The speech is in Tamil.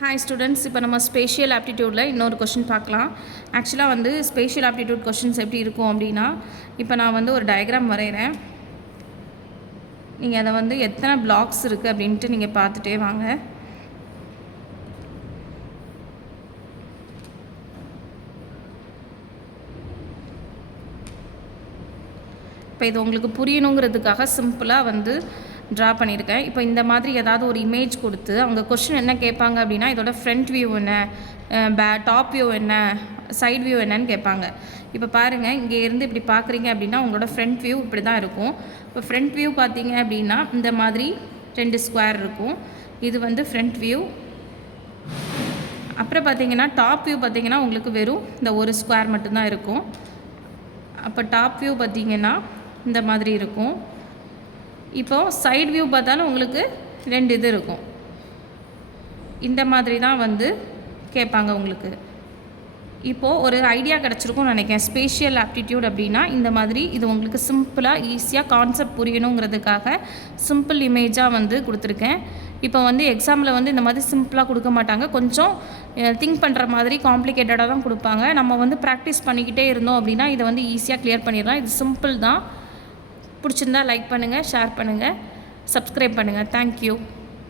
ஹாய் ஸ்டூடெண்ட்ஸ், இப்போ நம்ம ஸ்பேஷியல் ஆப்டிடியூடில் இன்னொரு கொஷின் பார்க்கலாம். ஆக்சுவலாக வந்து ஸ்பேஷியல் ஆப்டிடியூட் கொஷின்ஸ் எப்படி இருக்கும் அப்படின்னா, இப்போ நான் வந்து ஒரு டயக்ராம் வரைகிறேன். நீங்கள் அதை வந்து எத்தனை பிளாக்ஸ் இருக்குது அப்படின்ட்டு நீங்கள் பார்த்துட்டே வாங்க. இப்போ இது உங்களுக்கு புரியணுங்கிறதுக்காக சிம்பிளாக வந்து ட்ரா பண்ணியிருக்கேன். இப்போ இந்த மாதிரி ஏதாவது ஒரு இமேஜ் கொடுத்து அவங்க கொஷின் என்ன கேட்பாங்க அப்படின்னா, இதோட ஃப்ரண்ட் வியூ என்ன, டாப் வியூ என்ன, சைட் வியூ என்னன்னு கேட்பாங்க. இப்போ பாருங்கள், இங்கே இருந்து இப்படி பார்க்குறீங்க அப்படின்னா உங்களோட ஃப்ரண்ட் வியூ இப்படி தான் இருக்கும். இப்போ ஃப்ரண்ட் வியூ பார்த்தீங்க அப்படின்னா இந்த மாதிரி 2 ஸ்கொயர் இருக்கும். இது வந்து ஃப்ரண்ட் வியூ. அப்புறம் பார்த்தீங்கன்னா டாப் வியூ பார்த்தீங்கன்னா உங்களுக்கு வெறும் இந்த ஒரு ஸ்கொயர் மட்டும்தான் இருக்கும். அப்போ டாப் வியூ பார்த்தீங்கன்னா இந்த மாதிரி இருக்கும். இப்போது சைட் வியூ பார்த்தாலும் உங்களுக்கு 2 இது இருக்கும். இந்த மாதிரி தான் வந்து கேட்பாங்க உங்களுக்கு. இப்போது ஒரு ஐடியா கிடச்சிருக்கும்னு நினைக்கிறேன். ஸ்பேஷியல் ஆப்டிடியூட் அப்படின்னா இந்த மாதிரி இது உங்களுக்கு சிம்பிளாக ஈஸியாக கான்செப்ட் புரியணுங்கிறதுக்காக சிம்பிள் இமேஜாக வந்து கொடுத்துருக்கேன். இப்போ வந்து எக்ஸாமில் வந்து இந்த மாதிரி சிம்பிளாக கொடுக்க மாட்டாங்க. கொஞ்சம் திங்க் பண்ணுற மாதிரி காம்ப்ளிகேட்டடாக தான் கொடுப்பாங்க. நம்ம வந்து ப்ராக்டிஸ் பண்ணிக்கிட்டே இருந்தோம் அப்படின்னா இதை வந்து ஈஸியாக கிளியர் பண்ணிடலாம். இது சிம்பிள் தான். பிடிச்சிருந்தா லைக் பண்ணுங்கள், ஷேர் பண்ணுங்கள், சப்ஸ்கிரைப் பண்ணுங்கள். தேங்க்யூ.